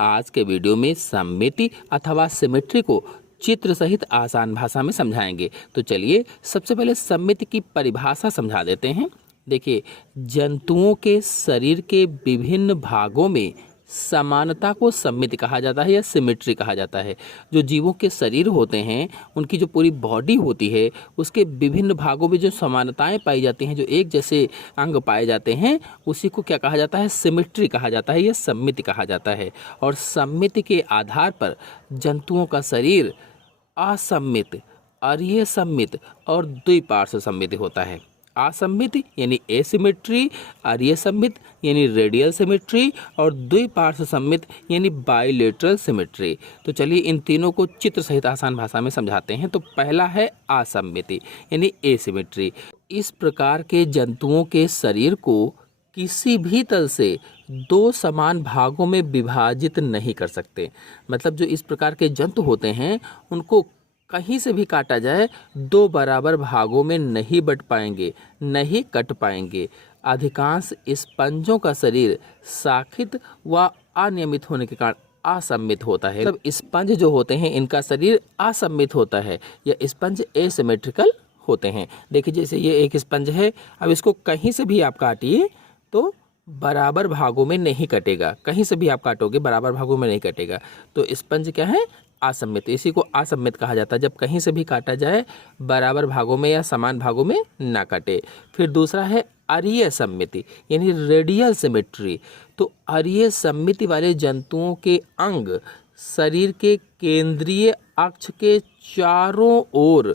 आज के वीडियो में सममिति अथवा सिमेट्री को चित्र सहित आसान भाषा में समझाएंगे। तो चलिए सबसे पहले सममिति की परिभाषा समझा देते हैं। देखिए, जंतुओं के शरीर के विभिन्न भागों में समानता को सममिति कहा जाता है या सिमेट्री कहा जाता है। जो जीवों के शरीर होते हैं, उनकी जो पूरी बॉडी होती है, उसके विभिन्न भागों में जो समानताएं पाई जाती हैं, जो एक जैसे अंग पाए जाते हैं, उसी को क्या कहा जाता है? सिमेट्री कहा जाता है या सममिति कहा जाता है। और सममिति के आधार पर जंतुओं का शरीर असममित, अरीय सममित और द्विपार्श्व सममित होता है। असममित यानी एसिमेट्री, अरीय सममित यानी रेडियल सिमेट्री और द्विपार्श्व सममित यानी बाइलेटरल सिमेट्री। तो चलिए इन तीनों को चित्र सहित आसान भाषा में समझाते हैं। तो पहला है असममिति यानी एसिमेट्री। इस प्रकार के जंतुओं के शरीर को किसी भी तल से दो समान भागों में विभाजित नहीं कर सकते। मतलब जो इस प्रकार के जंतु होते हैं, उनको कहीं से भी काटा जाए दो बराबर भागों में नहीं बट पाएंगे, नहीं कट पाएंगे। अधिकांश स्पंजों का शरीर शाखित व अनियमित होने के कारण असममित होता है। मतलब स्पंज जो होते हैं, इनका शरीर असममित होता है या स्पंज एसिमेट्रिकल होते हैं। देखिए, जैसे ये एक स्पंज है, अब इसको कहीं से भी आप काटिए तो बराबर भागों में नहीं कटेगा। कहीं से भी आप काटोगे बराबर भागों में नहीं कटेगा। तो स्पंज क्या है? असममित। इसी को असममित कहा जाता है, जब कहीं से भी काटा जाए बराबर भागों में या समान भागों में ना कटे। फिर दूसरा है अरीय सममिति यानी रेडियल सिमेट्री। तो अरीय सममिति वाले जंतुओं के अंग शरीर के केंद्रीय अक्ष के चारों ओर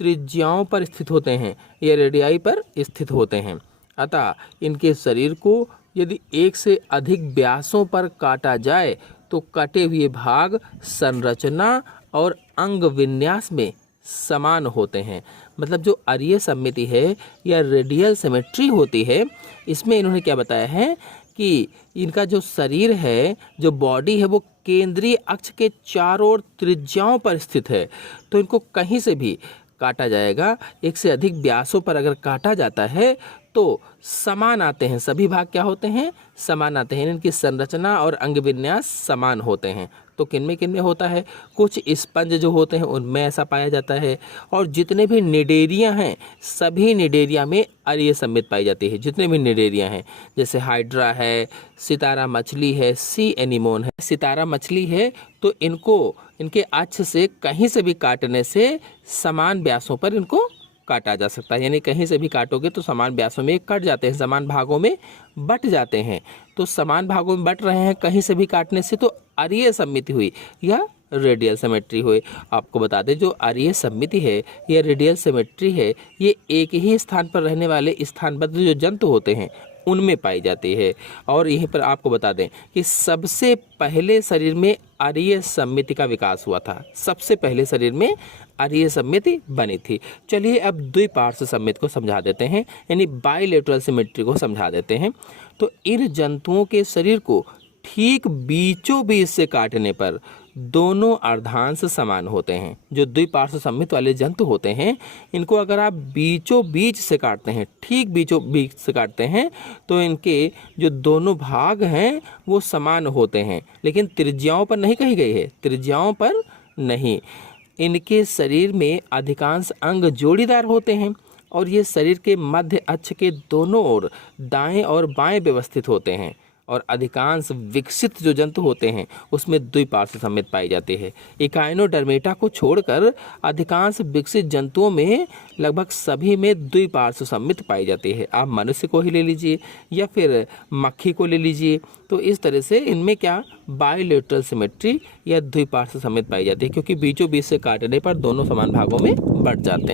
त्रिज्याओं पर स्थित होते हैं या रेडियाई पर स्थित होते हैं। अतः इनके शरीर को यदि एक से अधिक व्यासों पर काटा जाए तो कटे हुए भाग संरचना और अंग विन्यास में समान होते हैं। मतलब जो अरीय सममिति है या रेडियल सिमेट्री होती है, इसमें इन्होंने क्या बताया है कि इनका जो शरीर है, जो बॉडी है, वो केंद्रीय अक्ष के चारों ओर त्रिज्याओं पर स्थित है। तो इनको कहीं से भी काटा जाएगा, एक से अधिक व्यासों पर अगर काटा जाता है तो समान आते हैं। सभी भाग क्या होते हैं? समान आते हैं। इनकी संरचना और अंग विन्यास समान होते हैं। तो किनमें होता है? कुछ स्पंज जो होते हैं उनमें ऐसा पाया जाता है। और जितने भी निडेरियां हैं, सभी निडेरिया में अरीय सममित पाई जाती है। जितने भी निडेरियां हैं, जैसे हाइड्रा है, सितारा मछली है, सी एनीमोन है। सितारा मछली है तो इनको इनके अक्ष से कहीं से भी काटने से समान व्यासों पर इनको काटा जा सकता है। यानी कहीं से भी काटोगे तो समान व्यासों में कट जाते हैं, समान भागों में बट जाते हैं। तो समान भागों में बट रहे हैं कहीं से भी काटने से, तो अरीय सममिति हुई या रेडियल सिमेट्री हुई। आपको बता दें, जो अरीय सममिति है या रेडियल सिमेट्री है, ये एक ही स्थान पर रहने वाले स्थानबद्ध जो जंतु होते हैं उनमें पाई जाती है। और यहीं पर आपको बता दें कि सबसे पहले शरीर में अरीय सममिति का विकास हुआ था। सबसे पहले शरीर में अरीय सममिति बनी थी। चलिए अब द्विपार्श्व सममिति को समझा देते हैं, यानी बाइलेटरल सिमेट्री को समझा देते हैं। तो इन जंतुओं के शरीर को ठीक बीचों बीच से काटने पर दोनों अर्धांश समान होते हैं। जो द्विपार्श्व सममित वाले जंतु होते हैं, इनको अगर आप बीचों बीच से काटते हैं, ठीक बीचों बीच से काटते हैं, तो इनके जो दोनों भाग हैं वो समान होते हैं। लेकिन त्रिज्याओं पर नहीं कही गई है, त्रिज्याओं पर नहीं। इनके शरीर में अधिकांश अंग जोड़ीदार होते हैं और ये शरीर के मध्य अक्ष के दोनों ओर दाएं और बाएं व्यवस्थित होते हैं। और अधिकांश विकसित जो जंतु होते हैं उसमें द्विपार्श्व सममित पाई जाती है। इकाइनोडर्मेटा को छोड़कर अधिकांश विकसित जंतुओं में लगभग सभी में द्विपार्श्व सममित पाई जाती है। आप मनुष्य को ही ले लीजिए या फिर मक्खी को ले लीजिए, तो इस तरह से इनमें क्या बाइलेटरल सिमेट्री या द्विपार्श्व सममित पाई जाती है, क्योंकि बीचों बीच से काटने पर दोनों समान भागों में बट जाते हैं।